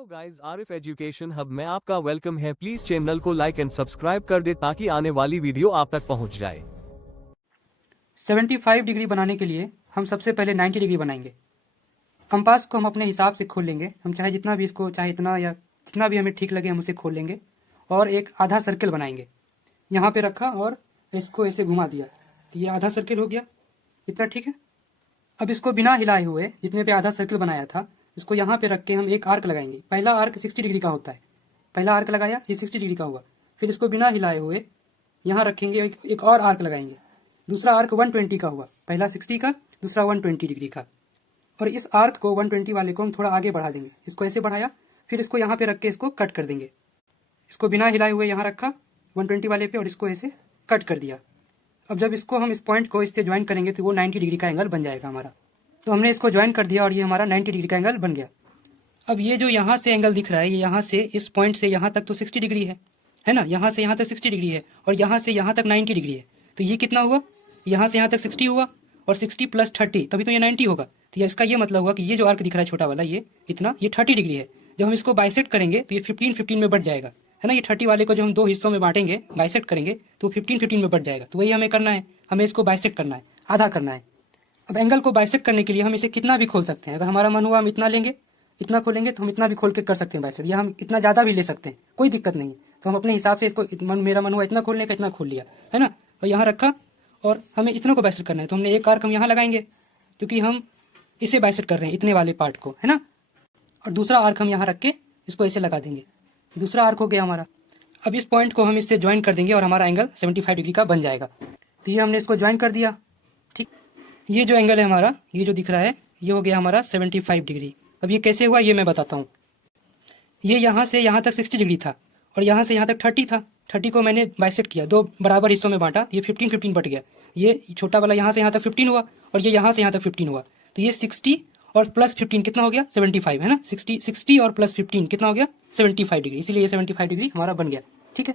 Hello guys, Arif education hub में आपका welcome है। प्लीज चैनल को लाइक एंड सब्सक्राइब कर दे ताकि आने वाली वीडियो आप तक पहुंच जाए। 75 डिग्री बनाने के लिए हम सबसे पहले 90 डिग्री बनाएंगे। कंपास को हम अपने हिसाब से खोल लेंगे। हम चाहे जितना भी इसको, चाहे इतना या जितना भी हमें ठीक लगे हम उसे खोल लेंगे और एक आधा सर्कल बनाएंगे। यहाँ पे रखा और इसको ऐसे घुमा दिया तो ये आधा सर्कल हो गया। इतना ठीक है। अब इसको बिना हिलाए हुए जितने पे आधा सर्कल बनाया था इसको यहाँ पे रख के हम एक आर्क लगाएंगे। पहला आर्क 60 डिग्री का होता है। पहला आर्क लगाया, ये 60 डिग्री का हुआ। फिर इसको बिना हिलाए हुए यहाँ रखेंगे, एक और आर्क लगाएंगे। दूसरा आर्क 120 का हुआ। पहला 60 का, दूसरा 120 डिग्री का। और इस आर्क को 120 वाले को हम थोड़ा आगे बढ़ा देंगे। इसको ऐसे बढ़ाया, फिर इसको यहाँ पे रख के इसको कट कर देंगे। इसको बिना हिलाए हुए यहाँ रखा 120 वाले पे और इसको ऐसे कट कर दिया। अब जब इसको हम इस पॉइंट को इससे ज्वाइन करेंगे तो वो 90 डिग्री का एंगल बन जाएगा हमारा। तो हमने इसको ज्वाइन कर दिया और ये हमारा 90 डिग्री का एंगल बन गया। अब ये जो यहाँ से एंगल दिख रहा है, ये यहाँ से इस पॉइंट से यहाँ तक तो 60 डिग्री है ना। यहाँ से यहाँ तक 60 डिग्री है और यहाँ से यहाँ तक 90 डिग्री है। तो ये कितना हुआ? यहाँ से यहाँ तक 60 हुआ और 60 प्लस 30 तभी तो ये 90 होगा। तो इसका ये मतलब हुआ कि ये जो आर्क दिख रहा है छोटा वाला, ये इतना, ये 30 डिग्री है। जब हम इसको बाइसेक्ट करेंगे तो ये 15-15 में बढ़ जाएगा, है ना। ये 30 वाले को जब हम दो हिस्सों में बांटेंगे, बाइसेक्ट करेंगे तो 15-15 में बढ़ जाएगा। तो वही हमें करना है, हमें इसको बाइसेक्ट करना है, आधा करना है। अब एंगल को बाइसेक्ट करने के लिए हम इसे कितना भी खोल सकते हैं। अगर हमारा मन हुआ हम इतना लेंगे, इतना खोलेंगे तो हम इतना भी खोल के कर सकते हैं बाइसेक्ट, या हम इतना ज़्यादा भी ले सकते हैं, कोई दिक्कत नहीं। तो हम अपने हिसाब से इसको मेरा मन हुआ इतना खोलने का, इतना खोल लिया, है ना। और यहाँ रखा और हमें इतना को बाइसेक्ट करना है तो हमने एक आर्क हम यहाँ लगाएंगे क्योंकि हम इसे बाइसेक्ट कर रहे हैं, इतने वाले पार्ट को, है ना। और दूसरा आर्क हम यहाँ रख के इसको ऐसे लगा देंगे। दूसरा आर्क हो गया हमारा। अब इस पॉइंट को हम इससे ज्वाइन कर देंगे और हमारा एंगल 75 डिग्री का बन जाएगा। तो ये हमने इसको ज्वाइन कर दिया, ठीक। ये जो एंगल है हमारा, ये जो दिख रहा है, ये हो गया हमारा 75 डिग्री। अब ये कैसे हुआ ये मैं बताता हूँ। ये यहाँ से यहाँ तक 60 डिग्री था और यहाँ से यहाँ तक 30 था। 30 को मैंने बाइसेक्ट किया, दो बराबर हिस्सों में बांटा, ये 15-15 बट गया। ये छोटा वाला यहाँ से यहाँ तक 15 हुआ और ये यहाँ से यहाँ तक 15 हुआ। तो ये 60 और प्लस 15 कितना हो गया? 75, है ना। 60 और प्लस 15 कितना हो गया? 75 डिग्री। इसीलिए ये 75 डिग्री हमारा बन गया, ठीक है।